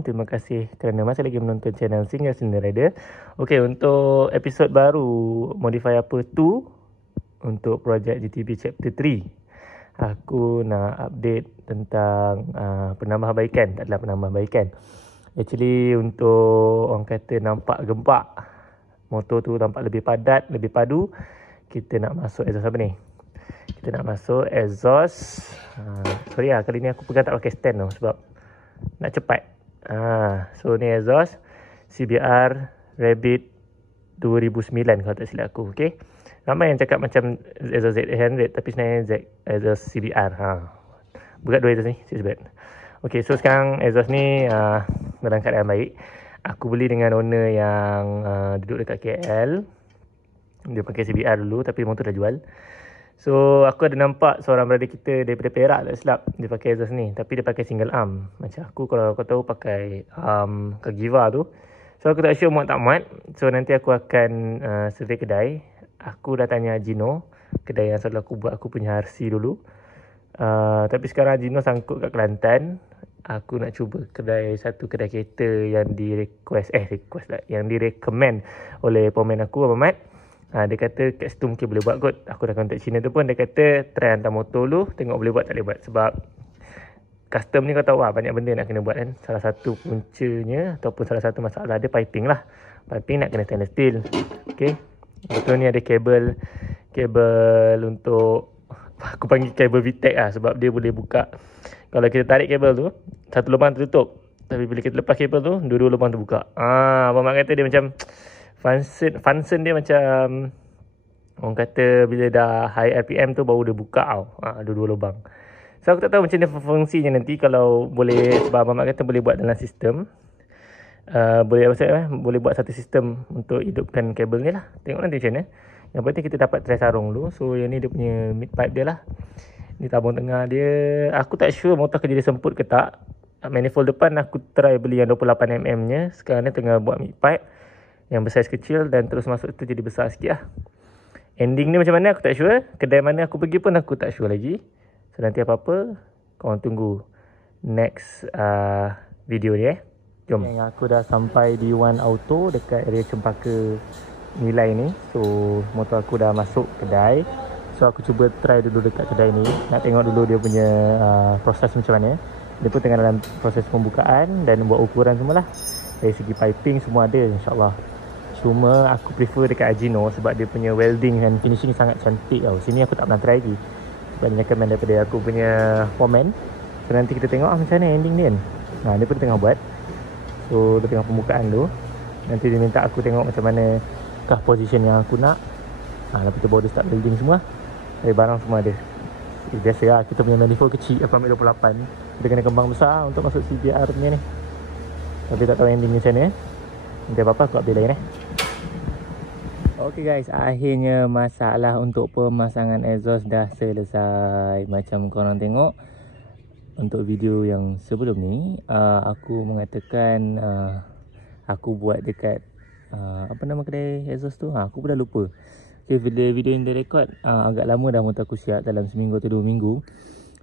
Assalamualaikum. Terima kasih kerana masih lagi menonton channel Singgah Sini Rider. Okey, untuk episod baru Modify Apa Tu untuk projek GTB Chapter 3, aku nak update tentang penambahbaikan. Tak adalah penambahbaikan. Actually, untuk orang kata nampak gempak, motor tu nampak lebih padat, lebih padu, kita nak masuk exhaust apa ni? Kita nak masuk exhaust. Sorry lah, kali ni aku pegang tak pakai stand tau sebab nak cepat. So ni exhaust CBR Rabbit 2009 kalau tak silap aku. Okay, ramai yang cakap macam exhaust Z800 tapi sebenarnya exhaust CBR. Berat dua exhaust ni, sebab. Okay, so sekarang exhaust ni dalam keadaan baik. Aku beli dengan owner yang duduk dekat KL. Dia pakai CBR dulu tapi motor dah jual. So aku ada nampak seorang brother kita daripada Perak tak silap, dia pakai exhaust ni tapi dia pakai single arm. Macam aku, kalau kau tahu, pakai Kagiva tu. So aku tak sure muat tak muat. So nanti aku akan survey kedai. Aku dah tanya Gino, kedai yang selalu aku buat aku punya RC dulu. Tapi sekarang Gino sangkut kat Kelantan. Aku nak cuba satu kedai kereta yang yang direkomend oleh pemain aku, Abang Mat. Dia kata kat situ mungkin boleh buat kot. Aku dah contact Cina tu pun, dia kata try hantar motor dulu, tengok boleh buat tak boleh buat. Sebab custom ni kau tahu lah, banyak benda nak kena buat kan. Salah satu puncanya ataupun salah satu masalah dia piping lah. Piping nak kena stainless steel. Okay, betul ni ada kabel untuk, aku panggil kabel VTEC lah sebab dia boleh buka. Kalau kita tarik kabel tu, satu lubang tertutup, tapi bila kita lepas kabel tu, dua-dua lubang terbuka. Abang Mat kata dia macam function dia macam orang kata bila dah high RPM tu baru dia buka tau. Dua-dua lubang. So aku tak tahu macam mana fungsinya nanti. Kalau boleh, sebab Abang Mat kata boleh buat dalam sistem. Boleh buat satu sistem untuk hidupkan kabel ni lah. Tengok nanti macam mana. Yang penting kita dapat try sarung dulu. So yang ni dia punya mid pipe dia lah. Ni tabung tengah dia. Aku tak sure motor kerja dia semput ke tak. Manifold depan aku try beli yang 28mm nya. Sekarang ni tengah buat mid pipe yang besar kecil dan terus masuk tu jadi besar sikit lah. Ending ni macam mana aku tak sure. Kedai mana aku pergi pun aku tak sure lagi. So nanti apa-apa korang tunggu next video ni. Jom. Aku dah sampai di One Auto dekat area Cempaka Nilai ni. So motor aku dah masuk kedai. So aku cuba try dulu dekat kedai ni. Nak tengok dulu dia punya proses macam mana. Dia pun tengah dalam proses pembukaan dan buat ukuran semualah. Dari segi piping semua ada, insyaAllah. Cuma aku prefer dekat Agino sebab dia punya welding dan finishing sangat cantik tau. Sini aku tak pernah try lagi sebab dia recommend daripada aku punya foreman. So nanti kita tengok macam mana ending dia kan. Dia pun tengah buat. So dia tengah pembukaan tu. Nanti dia minta aku tengok macam mana kah position yang aku nak. Lepas tu baru dia start building semua. Dari barang semua ada. Biasa lah, kita punya manifold kecil 8.28. Kita kena kembang besar untuk masuk CBR punya ni. Tapi tak tahu ending macam mana. Nanti apa-apa aku update lain Okay guys, akhirnya masalah untuk pemasangan exhaust dah selesai. Macam korang tengok untuk video yang sebelum ni, aku mengatakan aku buat dekat apa nama kedai exhaust tu? Aku pun dah lupa. Okay, video yang direkod agak lama dah motor aku siap, dalam seminggu atau 2 minggu.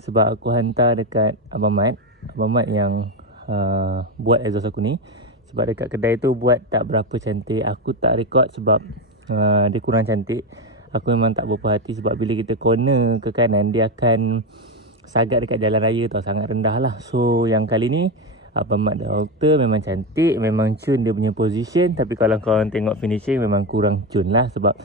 Sebab aku hantar dekat Abang Mat yang buat exhaust aku ni. Sebab dekat kedai tu buat tak berapa cantik. Aku tak record sebab dia kurang cantik. Aku memang tak berpuas hati sebab bila kita corner ke kanan, dia akan sagat dekat jalan raya tau, sangat rendah lah. So yang kali ni Abang Mat Doktor memang cantik, memang cun dia punya position. Tapi kalau korang tengok finishing memang kurang cun lah. Sebab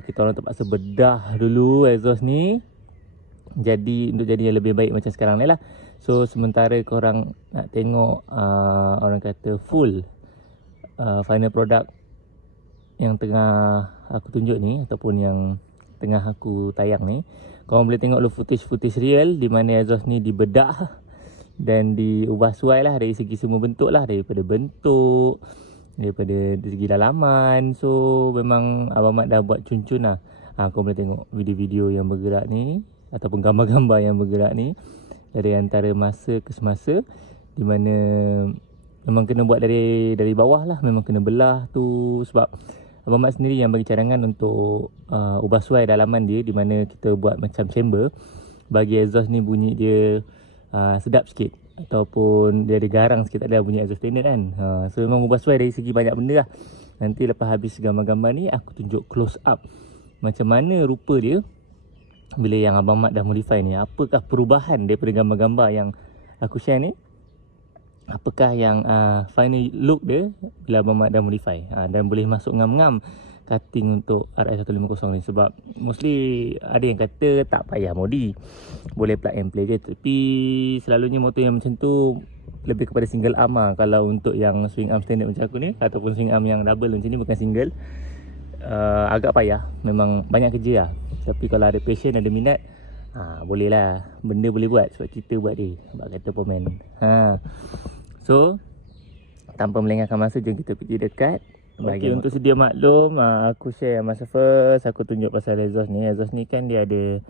kita orang terpaksa bedah dulu exhaust ni untuk jadi yang lebih baik macam sekarang ni lah. So sementara korang nak tengok orang kata full final product yang tengah aku tunjuk ni ataupun yang tengah aku tayang ni, korang boleh tengok dulu footage real di mana exhaust ni dibedah dan diubah suai lah dari segi semua bentuk lah, daripada bentuk, daripada segi dalaman. So memang Abang Mat dah buat cun-cun lah. Korang boleh tengok video-video yang bergerak ni ataupun gambar-gambar yang bergerak ni dari antara masa ke semasa, di mana memang kena buat dari bawah lah, memang kena belah tu. Sebab Abang Mat sendiri yang bagi cadangan untuk ubah suai dalaman dia, di mana kita buat macam chamber bagi exhaust ni bunyi dia sedap sikit. ataupun dia ada garang sikit, tak ada bunyi exhaust standard kan. So memang ubah suai dari segi banyak benda lah. Nanti lepas habis gambar-gambar ni aku tunjuk close up macam mana rupa dia bila yang Abang Mat dah modify ni. Apakah perubahan daripada gambar-gambar yang aku share ni, apakah yang final look dia bila Abang Mat dah modify. Dan boleh masuk ngam-ngam cutting untuk RS150 ni. Sebab mostly ada yang kata tak payah modi, boleh plug and play je. Tapi selalunya motor yang macam tu lebih kepada single arm lah. Kalau untuk yang swing arm standard macam aku ni, ataupun swing arm yang double macam ni, bukan single, agak payah. Memang banyak kerja lah. Tapi kalau ada passion, ada minat, boleh lah, benda boleh buat. Sebab kita buat dia, sebab kata pemain. So tanpa melengahkan masa, jom kita pergi dekat. Okay, untuk sedia maklum, aku share masa first aku tunjuk pasal exhaust ni. Exhaust ni kan dia ada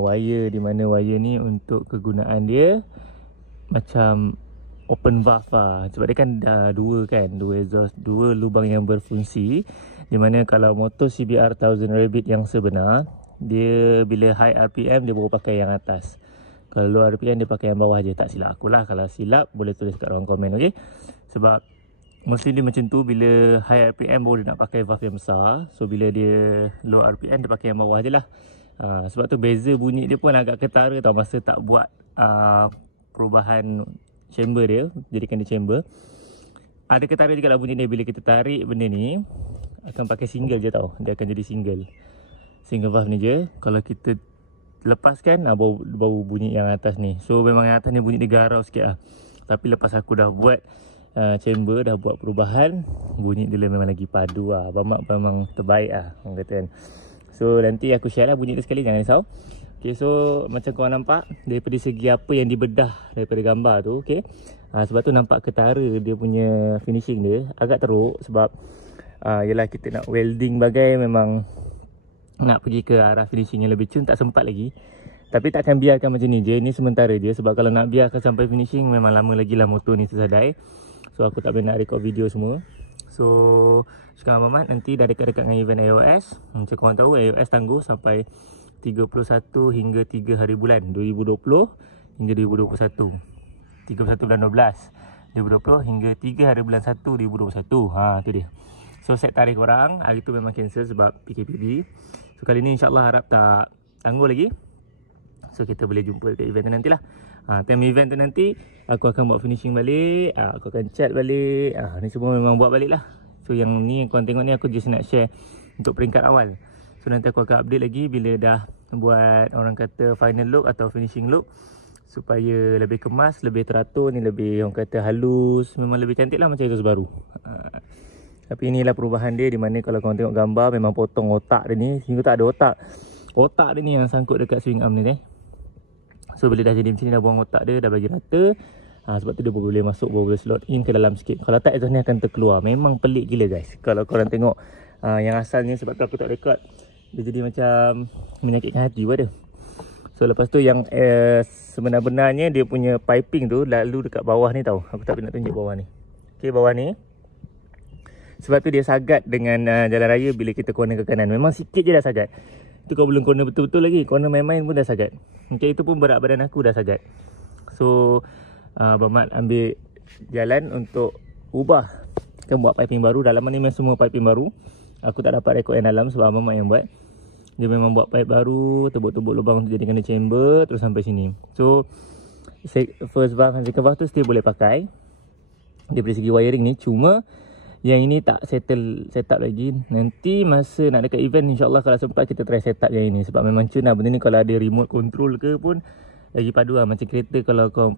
wire, di mana wire ni untuk kegunaan dia macam open valve lah. Sebab dia kan dua exhaust, dua lubang yang berfungsi. Di mana kalau motor CBR 1000 Rabbit yang sebenar, dia bila high RPM dia baru pakai yang atas. Kalau low RPM dia pakai yang bawah je. Tak silap aku lah. Kalau silap boleh tulis kat ruang komen, okey? Sebab mostly dia macam tu, bila high RPM baru dia nak pakai valve yang besar. So bila dia low RPM dia pakai yang bawah je lah. Sebab tu beza bunyi dia pun agak ketara tau masa tak buat perubahan chamber dia, jadikan dia chamber. Ada ketara juga lah bunyi dia bila kita tarik benda ni. Akan pakai single je tau, dia akan jadi single valve ni je. Kalau kita lepaskan, baru bunyi yang atas ni. So memang yang atas ni bunyi dia garau sikit lah. Tapi lepas aku dah buat chamber, dah buat perubahan, bunyi dia memang lagi padu lah. Abang Mat memang terbaik lah, orang kata kan. So nanti aku share lah bunyi dia sekali, jangan risau. Okay, so macam korang nampak daripada segi apa yang dibedah daripada gambar tu, okay. Sebab tu nampak ketara dia punya finishing dia agak teruk. Sebab yelah kita nak welding bagai, memang nak pergi ke arah finishing yang lebih cun, tak sempat lagi. Tapi takkan biarkan macam ni je, ni sementara je. Sebab kalau nak biarkan sampai finishing, memang lama lagi lah motor ni tersadai. So aku tak boleh nak record video semua. So sekarang Abang Mat nanti dah dekat-dekat dengan event AOS. Macam korang tahu, AOS tangguh sampai 31 hingga 3 hari bulan 2020 hingga 2021. 31 bulan 12 2020 hingga 3 hari bulan 1 2021. Tu dia. So set tarikh korang, hari tu memang cancel sebab PKPB. So kali ni insyaAllah harap tak tangguh lagi. So kita boleh jumpa dekat event tu nantilah. Time event tu nanti aku akan buat finishing balik, aku akan cat balik. Ni semua memang buat balik lah. So yang ni yang korang tengok ni aku just nak share untuk peringkat awal. So nanti aku akan update lagi bila dah buat orang kata final look atau finishing look, supaya lebih kemas, lebih teratur, ni lebih orang kata halus, memang lebih cantik lah macam exhaust baru. Tapi inilah perubahan dia, di mana kalau korang tengok gambar memang potong otak dia ni sehingga tak ada otak. Otak dia ni yang sangkut dekat swing arm ni So bila dah jadi macam ni, dah buang otak dia, dah bagi rata. Sebab tu dia boleh masuk, boleh slot in ke dalam sikit. Kalau tak, exhaust ni akan terkeluar. Memang pelik gila guys. Kalau korang tengok yang asalnya, sebab tu aku tak record, dia jadi macam menyakitkan hati pun ada. So lepas tu yang sebenar-benarnya dia punya piping tu lalu dekat bawah ni tau. Aku tak nak tunjuk bawah ni. Okay, bawah ni. Sebab tu dia sagat dengan jalan raya bila kita corner ke kanan. Memang sikit je dah sagat. Itu kau belum corner betul-betul lagi. Corner main-main pun dah sagat. Okay, itu pun berat badan aku dah sagat. So Abang Mat ambil jalan untuk ubah, kan buat piping baru. Dalaman ni memang semua piping baru. Aku tak dapat rekod yang dalam sebab Abang Mat yang buat. Dia memang buat pipe baru, tebuk-tebuk lubang untuk jadikan dia chamber, terus sampai sini. So first valve dan second valve tu still boleh pakai daripada segi wiring ni. Cuma yang ini tak set up lagi. Nanti masa nak dekat event, insyaAllah kalau sempat kita try set up yang ini. Sebab memang cun lah benda ni. Kalau ada remote control ke pun lagi padu lah. Macam kereta kalau kau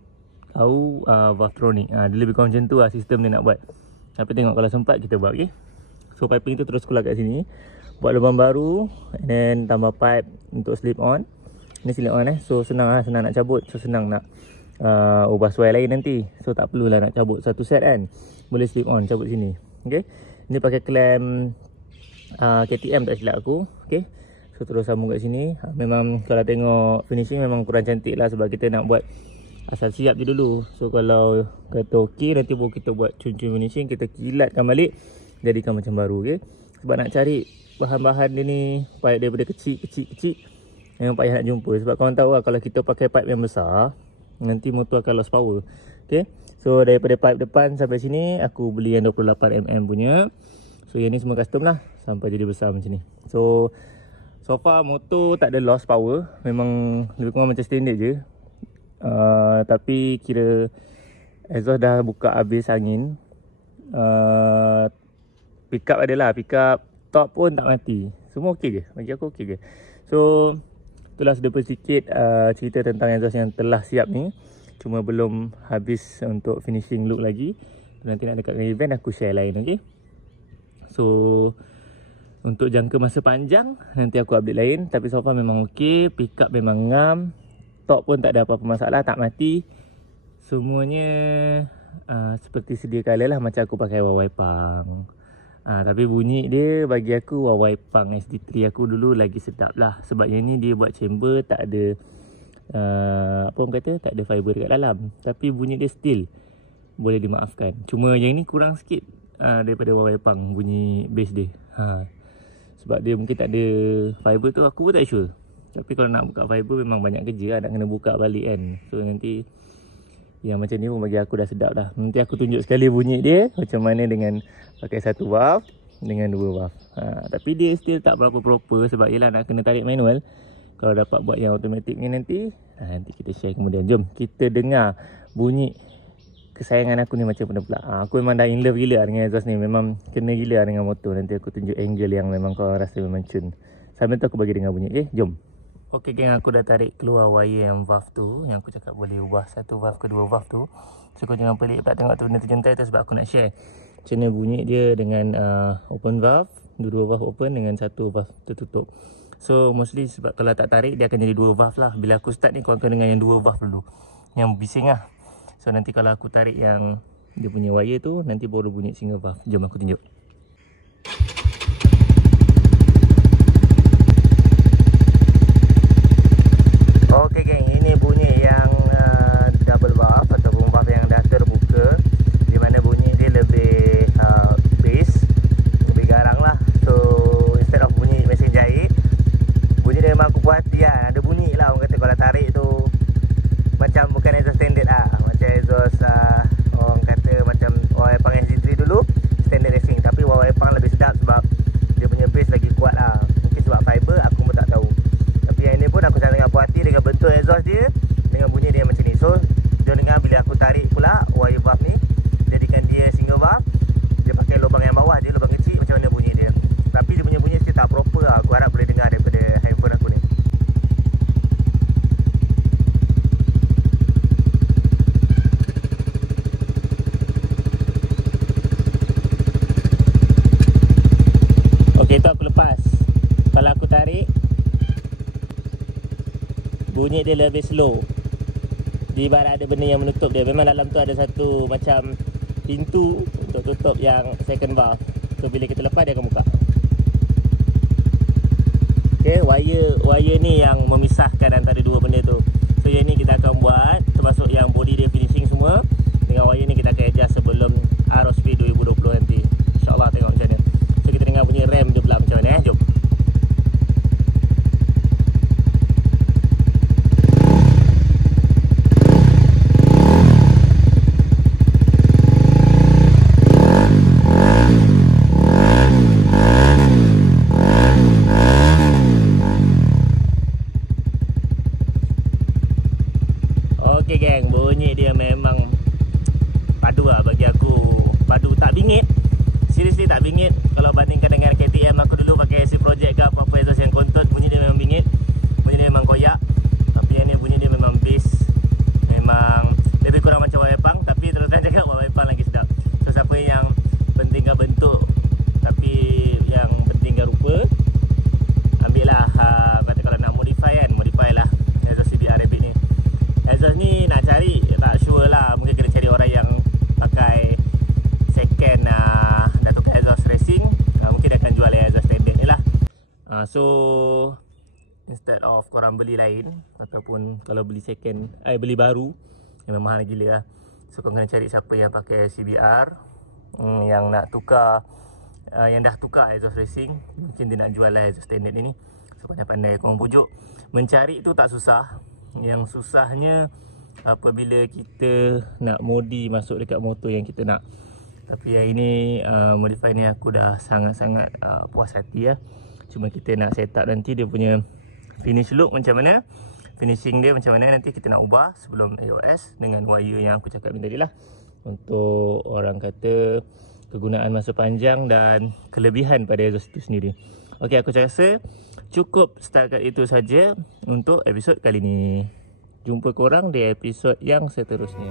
tahu Valvetronic, dia lebih kurang macam tu lah sistem dia nak buat. Tapi tengok kalau sempat kita buat, okay. So piping tu terus keluar kat sini, buat lubang baru, and then tambah pipe untuk slip on. Ni slip on So senang lah, senang nak cabut. So senang nak ubah suai lain nanti. So tak perlulah nak cabut satu set kan. Boleh slip on, cabut sini. Okay. Ni pakai clamp KTM tak silap aku. Okay. So terus sambung kat sini. Memang kalau tengok finishing memang kurang cantik lah, sebab kita nak buat asal siap je dulu. So kalau kata okey, nanti baru kita buat cun-cun finishing, kita kilatkan balik, jadikan macam baru. Okay. Sebab nak cari bahan-bahan dia ni payah daripada kecil memang payah nak jumpa. Sebab korang tahu lah, kalau kita pakai pipe yang besar, nanti motor akan lost power. Okay, so daripada pipe depan sampai sini aku beli yang 28mm punya. So yang ni semua custom lah sampai jadi besar macam ni. So far motor tak ada lost power, memang lebih kurang macam standard je. Tapi kira exhaust dah buka habis angin. Pickup adalah, pickup top pun tak mati. Semua okey je, bagi aku okey je. So itulah sedikit cerita tentang exhaust yang telah siap ni. Cuma belum habis untuk finishing look lagi. Nanti nak dekatkan event aku share lain, okey. So untuk jangka masa panjang nanti aku update lain. Tapi so far memang okey, pickup memang ngam. Top pun tak ada apa-apa masalah, tak mati. Semuanya seperti sedia kala lah, macam aku pakai Huawei Pang. Tapi bunyi dia bagi aku Huawei Pang SD3 aku dulu lagi sedap lah. Sebab yang ni dia buat chamber tak ada apa orang kata, tak ada fiber dekat dalam. Tapi bunyi dia still boleh dimaafkan. Cuma yang ni kurang sikit daripada Huawei Pang bunyi bass dia. Sebab dia mungkin tak ada fiber tu, aku pun tak sure. Tapi kalau nak buka fiber memang banyak kerja lah, nak kena buka balik kan. So nanti yang macam ni pun bagi aku dah sedap dah. Nanti aku tunjuk sekali bunyi dia macam mana dengan pakai satu valve dengan dua valve. Tapi dia still tak berapa proper sebab yelah nak kena tarik manual. Kalau dapat buat yang automatic ni nanti kita share kemudian. Jom kita dengar bunyi kesayangan aku ni macam mana pula. Aku memang dah in love gila dengan exhaust ni. Memang kena gila dengan motor. Nanti aku tunjuk angle yang memang kau rasa memang cun. Sambil tu aku bagi dengar bunyi. Jom. Ok geng, aku dah tarik keluar wire yang valve tu. Yang aku cakap boleh ubah satu valve ke dua valve tu. So kau jangan pelik pula tengok tu benda terjentai tu, sebab aku nak share macam mana bunyi dia dengan open valve. Dua valve open dengan satu valve tertutup. So mostly sebab kalau tak tarik dia akan jadi dua valve lah. Bila aku start ni kau akan dengan yang dua valve dulu, yang bising lah. So nanti kalau aku tarik yang dia punya wire tu, nanti baru bunyi single valve. Jom aku tunjuk. Ok geng, ini bunyi yang double valve ataupun valve yang dah terbuka, di mana bunyi dia lebih bass, lebih garang lah. So instead of bunyi mesin jahit, bunyi dia memang aku puas hati lah. Ada bunyi lah orang kata kalau tarik tu macam bukan exhaust standard lah. Macam exhaust orang kata macam Huawei Pang SD3 dulu, standard racing. Tapi Huawei Pang lebih sedap sebab dia punya bass lagi kuat lah. Mungkin sebab fiber, aku pun tak tahu. Tapi yang ini pun aku sangat puas hati dengan bentuk exhaust dia, dengan bunyi dia macam ni. So jom dengar bila aku tarik pula wire valve ni, jadikan dia single valve. Dia pakai lubang yang bawah je, lubang kecil, macam mana bunyi dia. Tapi dia punya bunyi still tak proper lah. Aku harap boleh dengar daripada handphone aku ni. Ok, tu aku lepas. Kalau aku tarik, bunyi dia lebih slow. Di ibarat ada benda yang menutup dia. Memang dalam tu ada satu macam pintu untuk tutup yang second valve. So bila kita lepas dia akan buka. Okay, wire ni yang memisahkan antara dua benda tu. So yang ni kita akan buat, termasuk yang body dia finishing semua. Dengan wire ni kita akan adjust sebelum ROSP 2020 nanti. InsyaAllah tengok macam mana. So kita dengar bunyi rem dia pula macam mana. Jom. Ok geng, bunyi dia memang padu lah bagi aku. Padu, tak bingit. Seriously tak bingit. Kalau bandingkan dengan KTM aku dulu pakai AC Project ke apa-apa exhaust yang kontot, bunyi dia memang bingit. Bunyi dia memang koyak. Tapi yang ni bunyi dia memang bass. Memang lebih kurang macam Huawei Pang. Tapi terus-terang cakap Huawei Pang lagi sedap. So siapa yang pentingkan bentuk tapi yang pentingkan rupa, ambil lah kata kalau nak modify kan, modify lah exhaust CBR Rabbit ni. Exhaust ni nak cari tak sure lah. Mungkin kena cari orang yang pakai second dah tukar exhaust racing. Mungkin dia akan jual exhaust standard ni lah. So instead of korang beli lain, ataupun kalau beli second, beli baru, yang mahal gila lah. So korang kena cari siapa yang pakai CBR, yang nak tukar, yang dah tukar exhaust racing. Mungkin dia nak jual lah exhaust standard ni. So pandai-pandai korang bujuk. Mencari tu tak susah. Yang susahnya apabila kita nak modi masuk dekat motor yang kita nak. Tapi yang ini modify ni aku dah sangat-sangat puas hati ya. Cuma kita nak set up nanti dia punya finish look macam mana, finishing dia macam mana, nanti kita nak ubah sebelum AOS dengan wire yang aku cakap tadi lah. Untuk orang kata kegunaan masa panjang dan kelebihan pada exhaust itu sendiri. Okey, aku rasa cukup setakat itu saja untuk episod kali ni. Jumpa korang di episod yang seterusnya.